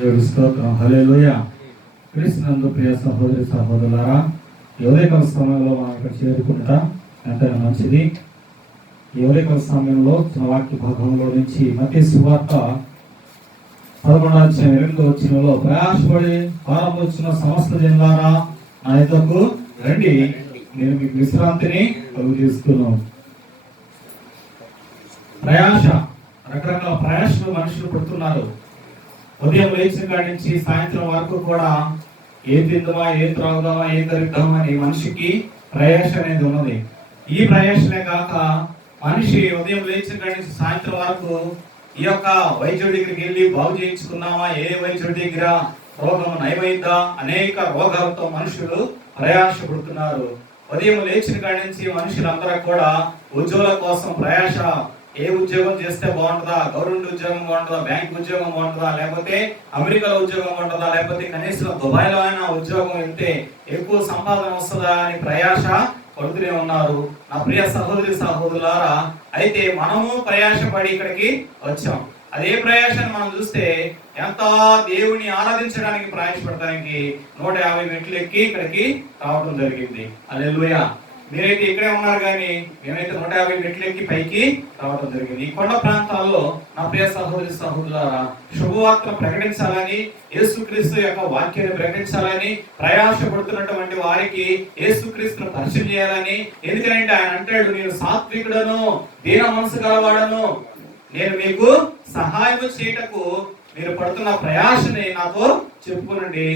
దేవుడి స్తోత్రం. హల్లెలూయా. క్రీస్తునందు ప్రియ సహోదరి సహోదరులారా, ఈ ఉదయకాల సమయంలో మనం ఇక్కడ చేరుకుంటా ఎంతైనా మంచిది. ఈ ఉదయకాల సమయంలో వాక్య భాగంలో నుంచి మత్తయి సువార్త 11:8 ప్రయాసపడి భారమొచ్చిన సమస్త జనులారా నా యొద్దకు రండి, నేను మీకు విశ్రాంతిని కలుగజేస్తున్నాను. ప్రయాస, రకరకాల ప్రయాసలు మనుషులు పడుతున్నారు. ఉదయం లేచిన కాడి నుంచి సాయంత్రం వరకు కూడా ఏం తిందామా, ఏం త్రాగుదామా, ఏం ధరిద్దామా అని మనిషికి ప్రయాస అనేది ఉన్నది. ఈ ప్రయాసలే కాక మనిషి ఉదయం లేచిన కాడి నుంచి సాయంత్రం వరకు ఈ యొక్క వైద్యుడి దగ్గరికి వెళ్ళి బాగు చేయించుకున్నామా, ఏ వైద్యుడి దగ్గర రోగం నయమైందా, అనేక రోగాలతో మనుషులు ప్రయాసపడుతున్నారు. ఉదయం లేచిన కాడి నుంచి మనుషులందరూ కూడా ఉద్యోగాల కోసం ప్రయాస. ఏ ఉద్యోగం చేస్తే బాగుంటుందా, గవర్నమెంట్ ఉద్యోగం బాగుంటుందా, బ్యాంక్ ఉద్యోగం బాగుంటుందా, లేకపోతే అమెరికాలో ఉద్యోగం బాగుంటుందా, లేకపోతే కనీసం దుబాయ్లో అయినా ఉద్యోగం వెళ్తే ఎక్కువ సంపాదన వస్తుందా అని ప్రయాస పడుతూనే ఉన్నారు. నా ప్రియ సహోదరి సహోదరులారా, అయితే మనము ప్రయాసపడి ఇక్కడికి వచ్చాం. అదే ప్రయాసాన్ని మనం చూస్తే ఎంత దేవుని ఆరాధించడానికి ప్రయాసపడటానికి 150 మెట్లు ఎక్కి ఇక్కడికి రావడం జరిగింది. హల్లెలూయా. మీరైతే ఇక్కడే ఉన్నారు, కానీ మేమైతే 150 మెట్లు ఎక్కి పైకి రావడం జరిగింది. ఈ కొండ ప్రాంతాల్లో నా ప్రియ సహోదరి సహోదరులారా, శుభవార్తను ప్రకటించాలని, యేసుక్రీస్తు యొక్క వాక్యాన్ని ప్రకటించాలని ప్రయాసపడుతున్నటువంటి వారికి యేసుక్రీస్తును పరిచయం చేయాలని. ఎందుకంటే ఆయన అంటాడు, నేను సాత్వికుడను, దీన మనసు గలవాడను, నేను మీకు సహాయం చేయటకు మీరు పడుతున్న ప్రయాసని నాతో చెప్పుకునండి.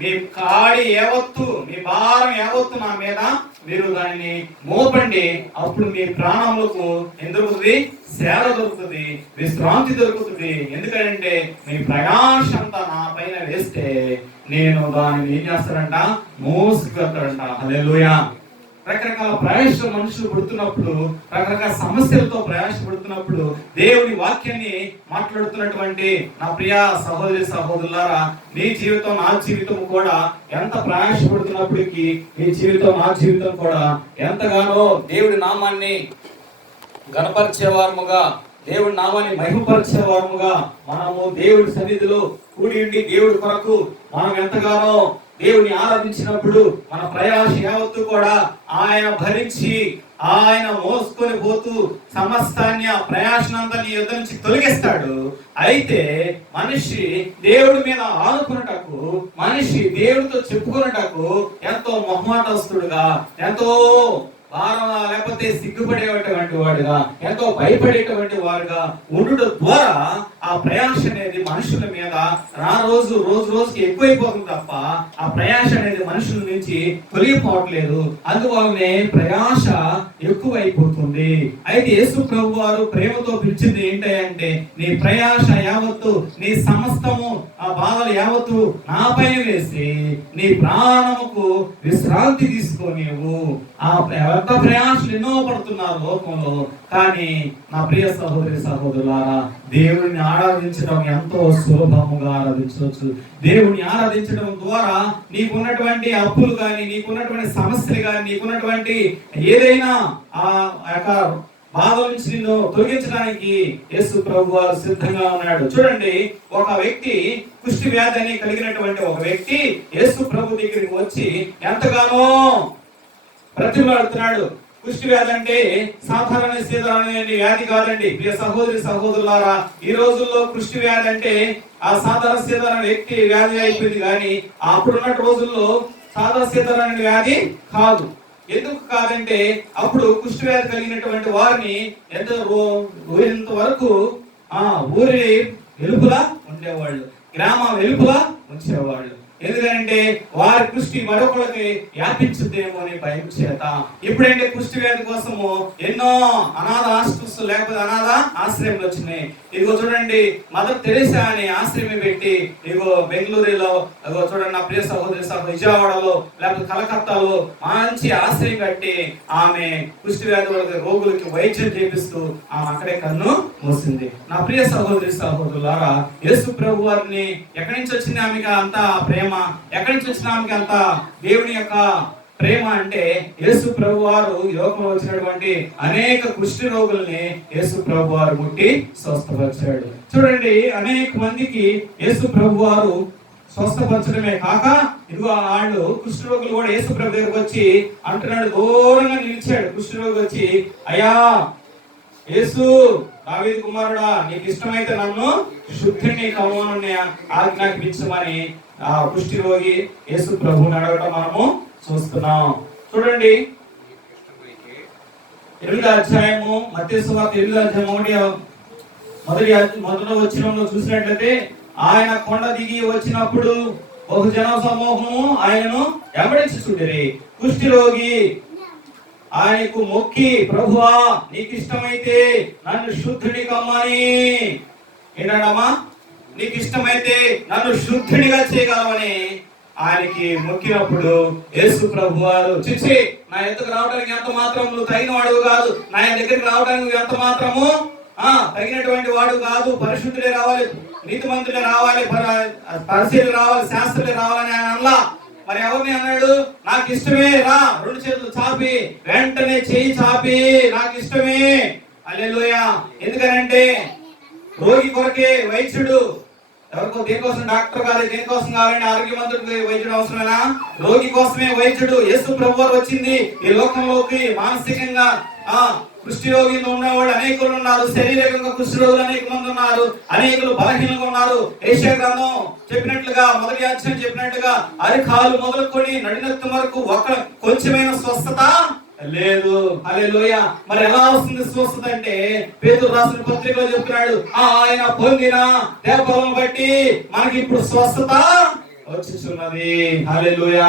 మీ కాడి యావత్తు, మీ భారం యావత్తు నా మీద మీరు దానిని మోపండి. అప్పుడు మీ ప్రాణములకు ఏం దొరుకుతుంది? సేవ దొరుకుతుంది, విశ్రాంతి దొరుకుతుంది. ఎందుకంటే మీ ప్రయాస అంతా నా పైన వేస్తే నేను దానిని ఏం చేస్తాడంట? మోసుకెళ్తాడంట. హల్లెలూయా. రకరకాల ప్రయాస మనుషులు పడుతున్నప్పుడు, రకరకాల సమస్యలతో ప్రయాసపడుతున్నప్పుడు దేవుని వాక్యాన్ని మాట్లాడుతున్నటువంటి నా ప్రియ సహోదరి సహోదరులారా, నీ జీవితం నా జీవితం కూడా ఎంత ప్రయాసపడుతున్నప్పటికీ ఈ జీవితం నా జీవితం కూడా ఎంతగానో దేవుడి నామాన్ని గణపరిచేవారముగా, దేవుడి నామాన్ని మహిమపరిచేవారముగా మనము దేవుడి సన్నిధిలో కూడి ఉండి దేవుడి కొరకు మనం ఎంతగానో దేవుని ఆరాధించినప్పుడు మన ప్రయాస యావత్తు కూడా ఆయన భరించి, ఆయన మోసుకొని పోతూ సమస్తాన్ని ఆ ప్రయాసనంతా నీ యుద్ధ నుంచి తొలగిస్తాడు. అయితే మనిషి దేవుడి మీద ఆనుకున్నటకు, మనిషి దేవుడితో చెప్పుకున్నటకు ఎంతో మొహమాటస్తుడుగా, ఎంతో లేకపోతే సిగ్గుపడేటువంటి వాడుగా, ఎంతో భయపడేటువంటి వాడుగా ఉండడం ద్వారా ఆ ప్రయాస అనేది మనుషుల మీద రోజు రోజుకి ఎక్కువైపోతుంది తప్ప ఆ ప్రయాస అనేది మనుషుల నుంచి తొలగిపోవట్లేదు. అందువల్లనే ప్రయాస ఎక్కువైపోతుంది. అయితే యేసు ప్రభు వారు ప్రేమతో పిలిచింది ఏంటంటే, నీ ప్రయాస యావత్తు, నీ సమస్తము ఆ బాధలు యావత్తు నా పైన వేసి నీ ప్రాణముకు విశ్రాంతి తీసుకోనివ్వు. ఆ ఎంత ప్రయాసలు ఎన్నో పడుతున్నారు లోకంలో, కానీ నా ప్రియ సహోదరి సహోదరులారా, దేవుడిని ఆరాధించడం ఎంతో సులభముగా ఆరాధించవచ్చు. దేవుడిని ఆరాధించడం ద్వారా నీకున్నటువంటి అప్పులు కానీ, నీకున్నటువంటి సమస్యలు కానీ, నీకున్నటువంటి ఏదైనా ఆ యొక్క బాధ నుంచి నిన్ను తొలగించడానికి యేసు ప్రభు వారు సిద్ధంగా ఉన్నాడు. చూడండి, ఒక వ్యక్తి కుష్టి వ్యాధిని కలిగినటువంటి ఒక వ్యక్తి యేసు ప్రభు దగ్గరికి వచ్చి ఎంతగానో బ్రతిమలాడుతున్నాడు. కుష్టి వ్యాధి అంటే సాధారణ వ్యాధి కాదండి ప్రియ సహోదరి సహోదరులారా. ఈ రోజుల్లో కుష్టి వ్యాధి అంటే ఆ సాధారణ వ్యక్తి వ్యాధి అయిపోయింది, కానీ అప్పుడున్నట్టు రోజుల్లో సాధారణ వ్యాధి కాదు. ఎందుకు కాదంటే అప్పుడు కుష్టి వ్యాధి కలిగినటువంటి వారిని ఎంతవరకు ఊరి వెలుపులా ఉండేవాళ్ళు, గ్రామం వెలుపులా ఉంచేవాళ్ళు. ఎందుకంటే వారి కుష్టి మరొకరికి వ్యాపించుద్దేమో అని భయం చేత. ఇప్పుడంటే కుష్టి వ్యాధి కోసము ఎన్నో అనాథ హాస్పిటల్స్ లేకపోతే అనాథ ఆశ్రయంలు వచ్చినాయి. ఇదిగో చూడండి, మదర్ తెరేసా అని ఆశ్రయం పెట్టి ఇగో బెంగళూరులో, ఇగో చూడండి నా ప్రియ సహోదరి విజయవాడలో లేకపోతే కలకత్తాలో మంచి ఆశ్రయం కట్టి ఆమె కుష్టి వ్యాధి రోగులకి వైద్యం చేపిస్తూ ఆమె అక్కడే కన్ను మూసింది. నా ప్రియ సహోదరి సహోదరులారా, యేసు ప్రభు వారిని ఎక్కడి నుంచి వచ్చింది ఆమెకి అంత ప్రేమ, ఎక్కడి నుంచి వచ్చిన ఆమెకి అంత దేవుని యొక్క ప్రేమ అంటే యేసు ప్రభు వారు లోకంలో వచ్చినటువంటి అనేక కుష్టి రోగుల్ని యేసు ప్రభు వారు ముట్టి స్వస్థపరిచాడు. చూడండి, అనేక మందికి యేసు ప్రభు వారు స్వస్థపరచడమే కాక ఇదిగో వాళ్ళు కుష్ఠరోగులు కూడా యేసు ప్రభు దగ్గరకు వచ్చి అంటున్నాడు, దూరంగా నిలిచాడు. కుష్ఠరోగి వచ్చి, అయ్యా యేసు దావీదు కుమారుడా, నీకు ఇష్టమైతే నన్ను శుద్ధిని కవ్వను ఆజ్ఞాపించమని ఆ కుష్టి రోగి యేసు ప్రభువుని అడగటం మనము చూస్తున్నాం. చూడండి, 8వ అధ్యాయము మత్తయి సువార్త 8వ అధ్యాయం మొదటి వచనంలో చూసినట్లయితే, ఆయన కొండ దిగి వచ్చినప్పుడు బహుజన సమూహము ఆయనను వెంబడించుచుండిరి. కుష్టి రోగి ఆయనకు మొక్కి, ప్రభువా నీకు ఇష్టమైతే నన్ను శుద్ధుని కమ్మని. ఏంటమ్మా, నీకు ఇష్టమైతే నన్ను శుద్ధునిగా చేయగలవని ఆయనకి మొక్కినప్పుడు యేసు ప్రభు వారు, చిచ్చి నా ఎద్దకు రావడానికి ఎంత మాత్రం నువ్వు తగిన వాడు కాదు, నా దగ్గరికి రావడానికి నువ్వు ఎంత మాత్రము తగినటువంటి వాడు కాదు, పరిశుద్ధులే రావాలి, నీతిమంతులే రావాలి, పరిశీలు రావాలి, శాస్త్రులే రావాలని ఆయన అలా. మరి ఎవరిని అన్నాడు? నాకు ఇష్టమే రా, 2 చేతులు చాపి వెంటనే చేయి చాపి నాకు ఇష్టమే. హల్లెలూయా. ఎందుకనంటే రోగి కొరకే వైద్యుడు. ఎవరికో దేనికోసం డాక్టర్ కాదు, దేనికోసం కావాలంటే ఆరోగ్యవంతుడికి వైద్యుడు అవసరమేనా? రోగి కోసమే వైద్యుడు. యేసు ప్రభువు వచ్చింది ఈ లోకంలోకి మానసికంగా కుష్ఠరోగిలో ఉన్నవాళ్ళు అనేకులు ఉన్నారు, శారీరకంగా కుష్ఠరోగులు అనేక మంది ఉన్నారు, అనేకులు బలహీనంగా ఉన్నారు. యెషయా గ్రంథం చెప్పినట్లుగా, మొదటి అధ్యాయం చెప్పినట్టుగా అరికాలు మొదలుకొని నడినెత్తి వరకు కొంచెమైన స్వస్థత లేదు. హల్లెలూయా. మరి ఎలా వస్తుంది స్వస్థత అంటే, పేతురు రాసిన పత్రికలో చెప్తున్నాడు, ఆయన పొందిన దెబ్బలను బట్టి మనకి ఇప్పుడు స్వస్థత వచ్చుచున్నది. హల్లెలూయా.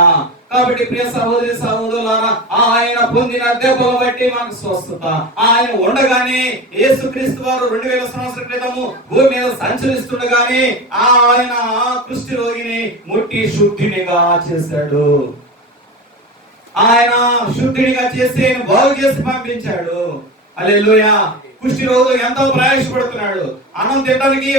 కాబట్టి ప్రియ సహోదరి సహోదరులారా, ఆయన పొందిన దెబ్బలను బట్టి మనకు స్వస్థత. ఆయన ఉండగానే యేసుక్రీస్తు వారు 2000 సంవత్సరాల క్రితము భూమి మీద సంచరిస్తుండగానే ఆయన కుష్టి రోగిని ముట్టి శుద్ధినిగా చేశాడు. ఆయన శుద్ధినిగా చేసి బాగు చేసి పంపించాడు. హల్లెలూయా. కుష్టి రోగులు ఎంతో ప్రయాసపడుతున్నాడు. అన్నం తినడానికి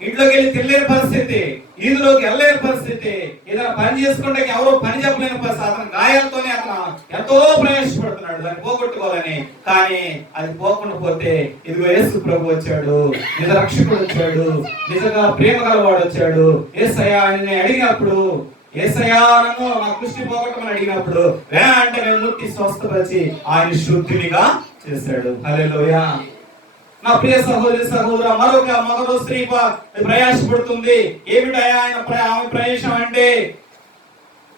ఇంట్లోకి వెళ్ళి తినలేని పరిస్థితి, ఈదులోకి వెళ్ళలేని పరిస్థితి, ఏదైనా పని చేసుకుంటే ఎవరో పని చెప్పలేని పరిస్థితి. అతను గాయాలతోనే అతను ఎంతో ప్రయాసపడుతున్నాడు దాన్ని పోగొట్టుకోవాలని. కానీ అది పోకుండా పోతే ఇదిగో యేసు ప్రభు వచ్చాడు, నిజ రక్షకుడు వచ్చాడు, నిజంగా ప్రేమ గలవాడు వచ్చాడు. యేసయ్య అని అడిగినప్పుడు, యేసయ్యా నన్ను నా కుష్టి పోగొట్టమని అడిగినప్పుడు వెంటనే ముట్టి స్వస్థపరిచి ఆయన శుద్ధినిగా చేశాడు. హల్లెలూయా. నా ప్రియ సహోదరి సహోదర, మరొక స్త్రీ ప్రయాసపడుతుంది. ఏమిటయా ఆమె ప్రయాసం అంటే,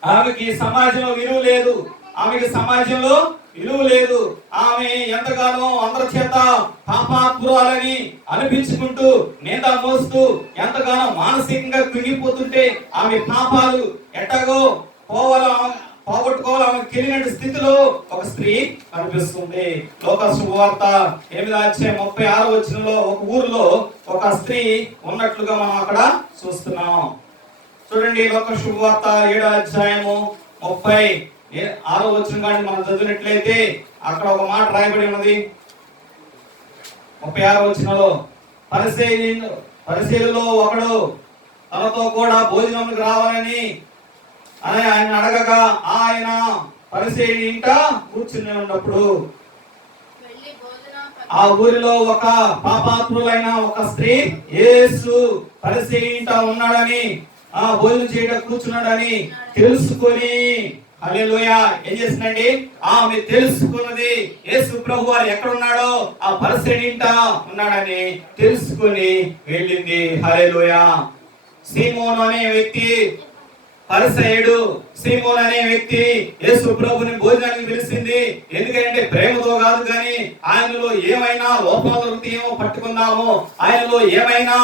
ఆమెకి సమాజంలో విలువ లేదు. ఆమెకి సమాజంలో విలువ లేదు. ఆమె ఎంతగానో అందరి చేత పాపాత్మురాలని అనిపించుకుంటూ నింద మోస్తూ ఎంతగానో మానసికంగా కుంగిపోతుంటే ఆమె పాపాలు ఎట్టగో పోగొట్టుకోవాలని తెలియని స్థితిలో ఒక స్త్రీ కనిపిస్తుంది. లోక శుభవార్త 8వ అధ్యాయం 36వ వచనంలో ఒక ఊరిలో ఒక స్త్రీ ఉన్నట్లుగా మనం అక్కడ చూస్తున్నాం. చూడండి, లోక శుభవార్త 7వ అధ్యాయము 36వ వచనం కానీ మనం చదివినట్లయితే అక్కడ ఒక మాట రాయబడి ఉన్నది. 36వ వచనంలో, పరిసయ్యులలో ఒకడు తనతో కూడా భోజనంకి రావాలని ఆయన అడగగా ఆయన పరిసయ్యుని ఇంట కూర్చుని ఉన్నప్పుడు ఆ ఊరిలో ఒక పాపాత్ములైన ఒక స్త్రీ యేసు పరిసయ్యుని ఇంట ఉన్నాడని, భోజనం చేయడం కూర్చున్నాడని తెలుసుకొని, హల్లెలూయా, ఏం చేసిందండి? ఆమె తెలుసుకున్నది యేసు ప్రభు వారు ఎక్కడ ఉన్నాడో ఆ పరిసయ్యుని ఇంట ఉన్నాడని తెలుసుకొని వెళ్ళింది. హల్లెలూయా. సీమోను అనే వ్యక్తి, పరిసయ్యుడు సీమోను అనే వ్యక్తి యేసు ప్రభుని భోజనానికి పిలిచింది. ఎందుకంటే ప్రేమతో కాదు, కానీ ఆయనలో ఏమైనా లోపాలు దొరుకుతాయేమో పట్టుకుందాము, ఆయనలో ఏమైనా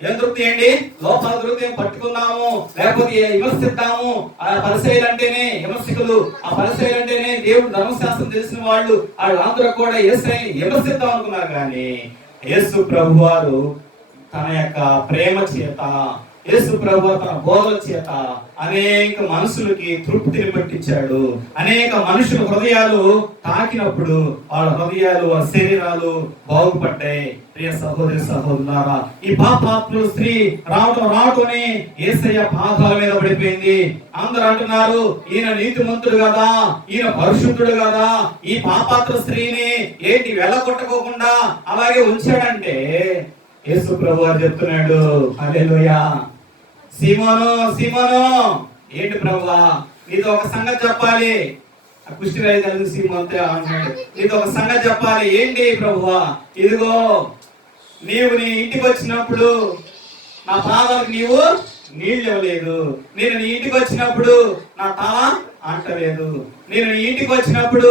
ఏం దొరుకుతాయండి, లోపాలు దొరుకుతాయేమో పట్టుకుందాము, లేకపోతే విమర్శిద్దాము. ఆ పరిసయ్యులు అంటేనే విమర్శకులు, ఆ పరిసయ్యులు అంటేనే దేవుడు ధర్మశాస్త్రం తెలిసిన వాళ్ళు, వాళ్ళందరూ కూడా యేసుని విమర్శిద్దాం అనుకున్నారు. కానీ యేసు ప్రభు వారు తన యొక్క ప్రేమ చేత యేసు ప్రభువు తన బోధల చేత అనేక మనుషులకి తృప్తిని పట్టించాడు. అనేక మనుషుల హృదయాలు తాకినప్పుడు వాళ్ళ హృదయాలు, వాళ్ళ శరీరాలు బాగుపడ్డాయి. ప్రియ సహోదరి సహోదరులారా, ఈ పాపాత్ముల స్త్రీ రావటమే యేసయ్య పాదాల మీద పడిపోయింది. అందరూ అంటున్నారు, ఈయన నీతిమంతుడు కదా, ఈయన పరిశుద్ధుడు కదా, ఈ పాపాత్ర స్త్రీని ఏంటి వెళ్ళగొట్టుకోకుండా అలాగే ఉంచాడంటే యేసు ప్రభు వారు చెప్తున్నాడు, హల్లెలూయా, సీమోను సీమోను, ఏంటి ప్రభువా నీతో ఒక సంగతి చెప్పాలి. కుష్టి వ్యాధి సీమోన్తో అన్నాడు, నీతో ఒక సంగతి చెప్పాలి. ఏంటి ప్రభువా? ఇదిగో నీవు నీ ఇంటికి వచ్చినప్పుడు నా పాదాలకు నీవు నీళ్ళు ఇవ్వలేదు. నేను నీ ఇంటికి వచ్చినప్పుడు నా తల అంటలేదు. నేను నీ ఇంటికి వచ్చినప్పుడు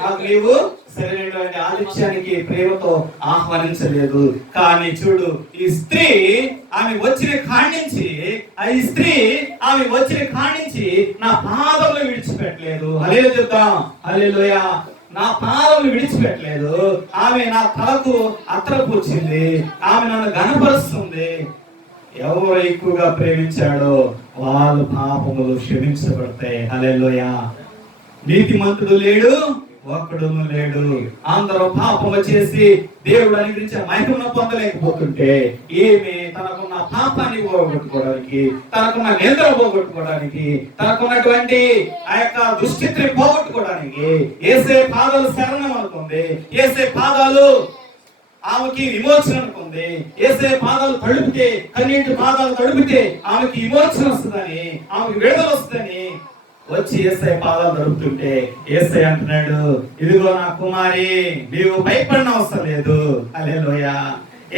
నాకు నీవు సరైనటువంటి ఆతిథ్యానికి ప్రేమతో ఆహ్వానించలేదు. కానీ చూడు, ఈ స్త్రీ ఆమె వచ్చిన కాణించి నా పాదములు విడిచిపెట్టలేదు. హల్లెలూయా చెప్తాం, హల్లెలూయా. నా పాదములు విడిచిపెట్టలేదు. ఆమె నా తలకు అత్తరు పూచింది. ఆమె నన్ను ఘనపరుస్తుంది. ఎవరు ఎక్కువగా ప్రేమించాడో వాళ్ళు పాపములు క్షమించబడతాయి. హల్లెలూయా. నీతిమంతుడు లేడు, ఒక్కడును లేడు. అందరూ పాపము చేసి దేవుడు అనుగ్రహించిన మహిమను పొందలేకపోతుంటే ఏమి తనకున్న పాపాన్ని పోగొట్టుకోవడానికి, తనకున్న నింద పోగొట్టుకోవడానికి, తనకున్నటువంటి ఆ యొక్క దుస్థితిని పోగొట్టుకోవడానికి యేసే పాదాలు శరణం అనుకుంది. యేసే పాదాలు ఆమెకి విమోచన అనుకుంది. యేసే పాదాలు తడిపితే, కన్నీటి పాదాలు తడిపితే ఆమెకి విమోచన వస్తుందని, ఆమెకి విడుదల వస్తుందని వచ్చి యేసయ్య పాదాలు తడుపుతుంటే యేసయ్య అంటున్నాడు, ఇదిగో నా కుమారి, నీవు భయపడిన అవసరం లేదు. హల్లెలూయా.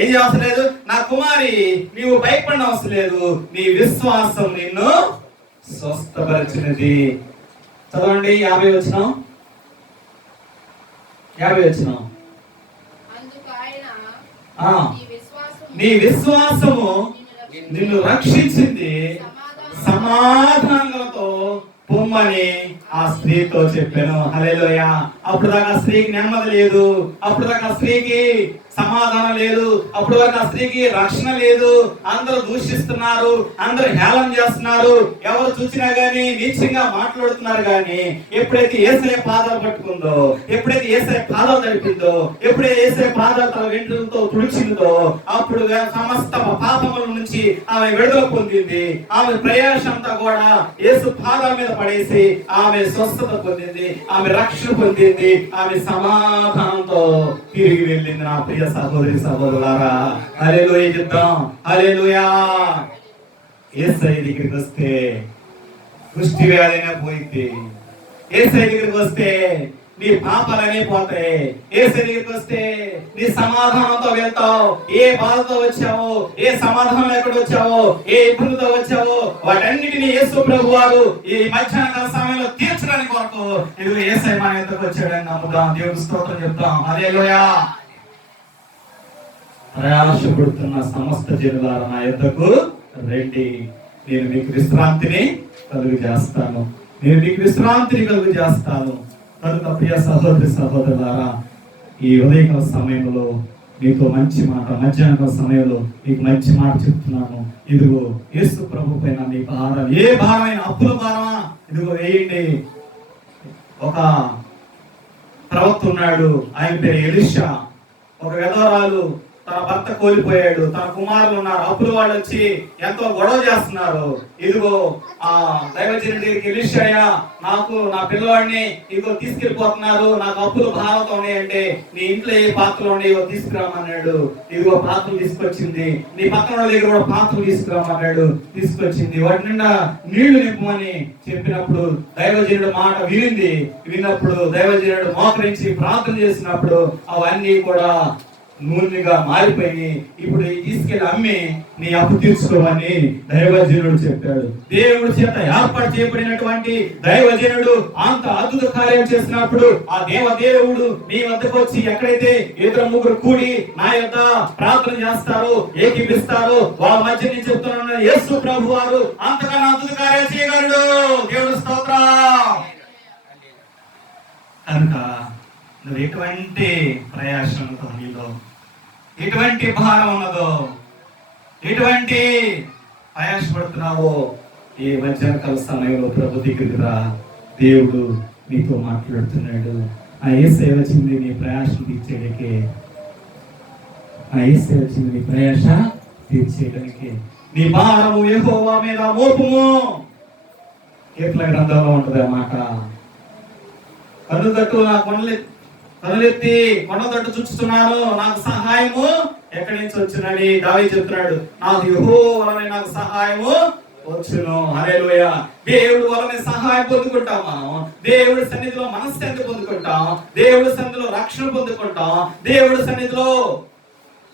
ఏం అవసరం లేదు? నా కుమారి, నీవు భయపడిన అవసరం లేదు. నీ విశ్వాసం నిన్ను స్వస్థపరిచినది. చదవండి 50 వచనం. నీ విశ్వాసము నిన్ను రక్షించింది, సమాధానంతో పొమ్మని ఆ స్త్రీతో చెప్పాను. హల్లెలూయా. అప్పుడు దాకా స్త్రీకి నెమ్మది లేదు, అప్పుడు దాకా స్త్రీకి సమాధానం లేదు, అప్పుడు వరకు ఆ స్త్రీకి రక్షణ లేదు. అందరూ దూషిస్తున్నారు, అందరూ హేళన చేస్తున్నారు, ఎవరు చూసినా గానీ నీచంగా మాట్లాడుతున్నారు. గానీ ఎప్పుడైతే యేసయ్య పాదాలు పట్టుకుందో, ఎప్పుడైతే యేసయ్య పాదాలు తడిపిందో, ఎప్పుడైతే యేసయ్య పాదాలు తన వెంట్రులతో తుడిచిందో, అప్పుడు సమస్త పాపముల నుంచి ఆమె విడుదల పొందింది. ఆమె ప్రయాస అంతా కూడా యేసు పాదాల మీద పడేసి ఆమె స్వస్థత పొందింది, ఆమె రక్షణ పొందింది, ఆమె సమాధానంతో తిరిగి వెళ్ళింది. నా ప్రియ సహోదరి సహోదరులారా, హల్లెలూయా చెప్తాం, హల్లెలూయా. యేసయ్య దగ్గరికి వస్తే కుష్టి వ్యాధినే పోయింది. యేసయ్య దగ్గరికి వస్తే నీ పాపాలనే పోతాయి. యేసయ్య దగ్గరికి వస్తే నీ సమాధానంతో వెళ్తావు. ఏ బాధతో వచ్చావో, ఏ సమాధానం ఎక్కడ వచ్చావో, ఏ ఇబ్బందితో వచ్చావో వాటన్నిటిని యేసు ప్రభు వారు ఈ మధ్యాహ్న సమయంలో తీర్చడానికి వరకు ఇదిగో యేసయ్య మన ఎదురుకు వచ్చాడని నమ్ముదాం. దేవుడి స్తోత్రం చెప్తాం. హల్లెలూయా. ప్రయాసపడుతున్న సమస్త జనులారా నా యొద్దకు రండి, నేను మీకు విశ్రాంతిని కలుగు చేస్తాను. కనుక ప్రియ సహోదరి సహోదరులారా, ఈ ఉదయకాల సమయంలో నీతో మంచి మాట, మధ్యాహ్న సమయంలో నీకు మంచి మాట చెప్తున్నాను. ఇదిగో యేసు ప్రభు పైన నీ భారం, ఏ భారమైన అప్పుల భారమా, ఇదిగో వేయండి. ఒక ప్రవక్త ఉన్నాడు, ఆయన పేరు ఎలీషా. ఒక విధవరాలు, తన భర్త కోల్పోయాడు, తన కుమారులు ఉన్నారు, అప్పులు వాళ్ళు వచ్చి ఎంతో గొడవ చేస్తున్నారు. ఇదిగో ఆ దైవజనుడి దగ్గరికి ఎలీషా, నాకు నా పిల్లవాడిని ఇదిగో తీసుకెళ్ళిపోతున్నారు, నాకు అప్పులు భారంతో ఉన్నాయంటే నీ ఇంట్లో ఏ పాత్రలు ఉన్నాయో తీసుకురామన్నాడు. ఇదిగో పాత్రలు తీసుకొచ్చింది. నీ పక్కన వాళ్ళ దగ్గర కూడా పాత్రలు తీసుకురామన్నాడు, తీసుకొచ్చింది. వాటి నిండా నీళ్లు నింపమని చెప్పినప్పుడు దైవజనుడు మాట వినింది. విన్నప్పుడు దైవజనుడు మోకరించి ప్రార్థన చేసినప్పుడు అవన్నీ కూడా నూనెగా మారిపోయి ఇప్పుడు తీసుకెళ్ళి అమ్మి నీ అప్పు తీర్చుకోమని దైవజనుడు చెప్పాడు. దేవుడి చేత ఏర్పాటు చేయబడినటువంటి దైవజనుడు అంత అద్భుత కార్యం చేసినప్పుడు ఆ దేవుడు నీ వద్దకు వచ్చి ఎక్కడైతే ఇద్దరు ముగ్గురు కూడి నా యొక్క ప్రార్థన చేస్తారో, ఏకీపిస్తారో, వాళ్ళ మధ్య నేను చెప్తున్నా యేసు ప్రభు వారు అంతకన్నా అద్భుత కార్యం చేయగలడు. దేవుడు స్తోత్రం. కనుక నువ్వు ఎటువంటి ప్రయాసంతో నీలో ఎటువంటి భారం ఉన్నదో, ఎటువంటి ప్రయాసపడుతున్నావో ఈ మధ్యాహ్నకాల సమయంలో ప్రభు దగ్గరికి రా. దేవుడు నీతో మాట్లాడుతున్నాడు. ఆ యేసయ్య వచ్చింది నీ ప్రయాసం తీర్చేయడానికి. ఆ యేసయ్య వచ్చింది నీ ప్రయాస తీర్చేయడానికి. నీ భారము యెహోవా మీద మోపుము. కీర్తన గ్రంథంలో ఉంటుంది ఆ మాట. కన్నుతట్టు నా కనులెత్తి కొండ తట్టు చూస్తున్నాను, నాకు సహాయము ఎక్కడి నుంచి వచ్చినని దావీదు చెప్తున్నాడు. నాకు యెహోవా వలన నాకు సహాయము వచ్చును. హల్లెలూయా. దేవుడు వలన సహాయం పొందుకుంటాం. మనం దేవుడి సన్నిధిలో మనశ్శాంతి పొందుకుంటాం, దేవుడి సన్నిధిలో రక్షణ పొందుకుంటాం, దేవుడి సన్నిధిలో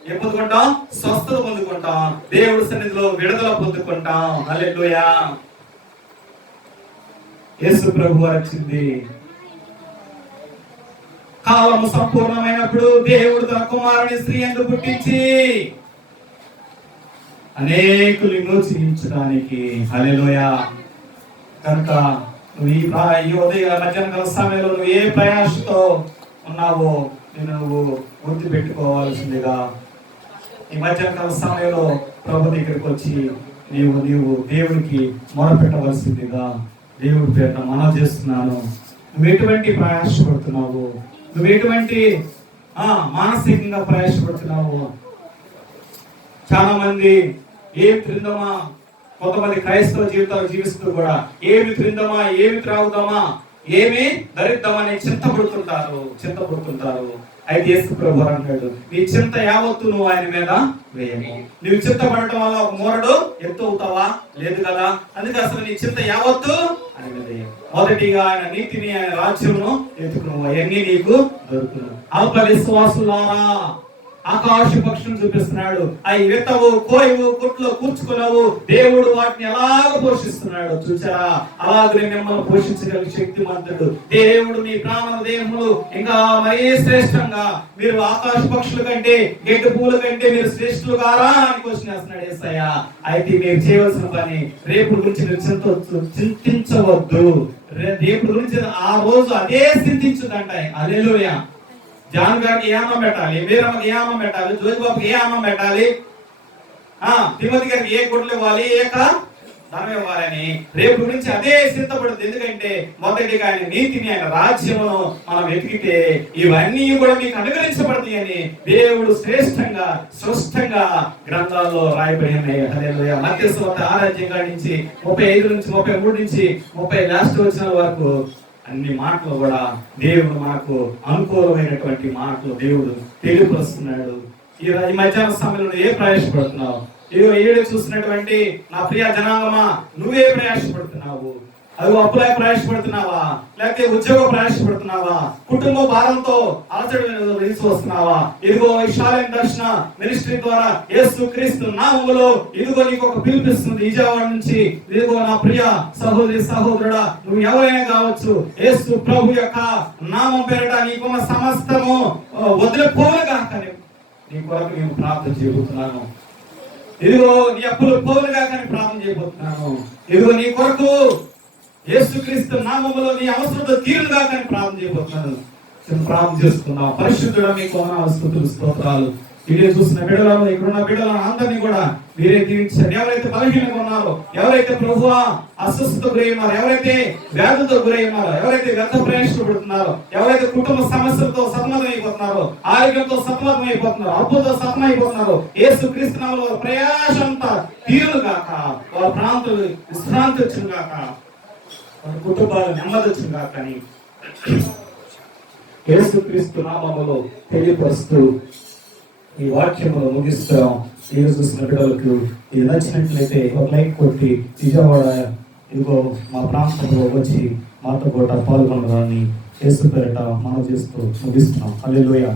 ఏం పొందుకుంటాం? స్వస్థత పొందుకుంటాం, దేవుడి సన్నిధిలో విడుదల పొందుకుంటాం. హల్లెలూయా. యేసు ప్రభువు వచ్చింది. కాలము సంపూర్ణమైనప్పుడు దేవుడు తన కుమారుని స్త్రీ యందు పుట్టించి అనేకులు విమోచించడానికి. హల్లెలూయా. కనుక నువ్వు ఈ ఉదయ మధ్యాహ్నకాల సమయంలో నువ్వు ఏ ప్రయాసతో ఉన్నావో నువ్వు గుర్తు పెట్టుకోవాల్సిందిగా ఈ మధ్యాహ్నకాల సమయంలో ప్రభు దగ్గరికి వచ్చి నీవు దేవుడికి మొరపెట్టవలసిందిగా దేవుడి పేరున మనం చేస్తున్నాను. నువ్వు ఎటువంటి ప్రయాసపడుతున్నావు, నువ్వు ఎటువంటి మానసికంగా ప్రయాసపడుతున్నావు. చాలా మంది ఏమి తిందామా, కొంతమంది క్రైస్తవ జీవితాలు జీవిస్తూ కూడా ఏమి తిందామా, ఏమి త్రాగుదామా, ఏమి ధరిద్దామా అని చింతపడుతుంటారు. అయితే యేసు ప్రభు అంటాడు, నీ చింత యావత్తు నువ్వు ఆయన మీద వేయము. నువ్వు చింతపడటం వల్ల ఒక మూరడు ఎత్తు అవుతావా? లేదు కదా. అందుకే అసలు నీ చింత యావత్తు ఆయన మీద వేయము. మొదటిగా ఆయన నీతిని, ఆయన రాజ్యమును ఎత్తుకును, అవన్నీ నీకు దొరుకును. అల్ప విశ్వాసులారా, ఆకాశ పక్షులను చూపిస్తున్నాడు. అవి విత్తవు, కోయవు, కుట్లో కూర్చుకున్నావు, దేవుడు వాటిని ఎలాగ పోషిస్తున్నాడు చూసారా? అలాగే మిమ్మల్ని పోషించగల శక్తిమంతుడు దేవుడు. మీ ప్రాణ దేహములు ఇంకా మరీ శ్రేష్టంగా మీరు ఆకాశ పక్షుల కంటే, గడ్డి పూల కంటే మీరు శ్రేష్ఠులు కారా అని క్వశ్చన్ వేస్తున్నాడు యేసయ్య. అయితే మీరు చేయవలసిన పని, రేపు గురించి మీరు చింతించవద్దు. రేపు గురించి ఆ రోజు అదే చింతించుదంట. హల్లెలూయా. జాన్ గారికి ఏ అన్నం పెట్టాలి, వీరమ్మకి ఏ అన్నం పెట్టాలి, జ్యోతిబాబుకి ఏ అన్నం పెట్టాలి, తిరుమతి గారికి ఏ గుడ్లు ఇవ్వాలి, ధనం ఇవ్వాలని రేపు గురించి అదే సిద్ధపడుతుంది. ఎందుకంటే మొదటిగా ఆయన నీతిని, ఆయన రాజ్యమును మనం వెతికితే ఇవన్నీ కూడా మీకు అనుగ్రహించబడతాయి అని దేవుడు శ్రేష్టంగా స్పష్టంగా గ్రంథాల్లో రాయబడి ఉన్నాయి. హల్లెలూయా. మత్తయి సువార్త 6వ అధ్యాయం నుంచి 35 నుంచి 33 నుంచి 30 లాస్ట్ వచనాల వరకు అన్ని మాటలు కూడా దేవుడు మనకు అనుకూలమైనటువంటి మాటలు దేవుడు తెలియపరుస్తున్నాడు. ఈ మధ్యాహ్న సమయంలో ఏ ప్రయాసపడుతున్నావు? ఏడు చూసినటువంటి నా ప్రియ జనాంగమా, నువ్వే ప్రయాసపడుతున్నావు? అది అప్పులే ప్రయాసపడుతున్నావా, లేకపోతే ఉద్యోగ ప్రయాసపడుతున్నావా, కుటుంబ భారంతో అలసడి వస్తున్నావా? ఇదిగో ఈ శాలెం దర్శన మినిస్ట్రీ ద్వారా యేసు క్రీస్తు నామములో ఇదిగో నీకు ఒక పిలిపిస్తుంది విజయవాడ నుంచి. ఇదిగో నా ప్రియ సహోదరి సహోదరుడా, నువ్వు ఎవరైనా కావచ్చు, యేసు ప్రభు యొక్క నామం పేరిట నీకున్న సమస్తము వదిలిపోవుగా కానీ నీ కొరకు నేను ప్రార్థన చేయబోతున్నాను. ఇదిగో నీ అప్పులు పోవులుగా కానీ ప్రార్థన చేయబోతున్నాను. ఇదిగో నీ కొరకు యేసుక్రీస్తు నామములో నీ అవసరత తీరుగా కానీ ప్రార్థన చేయబోతున్నాను. ప్రార్థన చేసుకున్నాం. పరిశుద్ధుడా మీకు స్తుతులు స్తోత్రాలు. వీడియో చూసిన బిడ్డలను, ఇక్కడున్న బిడ్డలను అందరినీ కూడా మీరే దీవించండి. ఎవరైతే బలహీనంగా ఉన్నారో, ఎవరైతే ప్రభువా అస్వస్థత గురై ఉన్నారో, ఎవరైతే వ్యాధులతో గురై ఉన్నారో, ఎవరైతే వ్యర్థ ప్రయాసపడుతున్నారో, ఎవరైతే కుటుంబ సమస్యలతో సతమతం అయిపోతున్నారో, ఆరోగ్యంతో సతమతం అయిపోతున్నారో, అప్పులతో సతమతం అయిపోతున్నారో, యేసు క్రీస్తు నామములో ప్రయాస అంతా తీరును గాక, వాళ్ళ ప్రాంతాలు విశ్రాంతి వచ్చును గాక, వాళ్ళ కుటుంబాలు నెమ్మది వచ్చును గాక అని యేసు క్రీస్తు నామములో తెలియపరుస్తూ ఈ వాక్యములు ముగిస్తాం. ఈ రోజు చూసిన బిడ్డలకు ఇది నచ్చినట్లయితే ఒక లైక్ కొట్టి విజయవాడ ఇదిగో మా ప్రాంతంలో వచ్చి మాతో కూడా పాల్గొనడాన్ని యేసు పేరిట మనం చేస్తూ ముగిస్తున్నాం. హల్లెలూయా.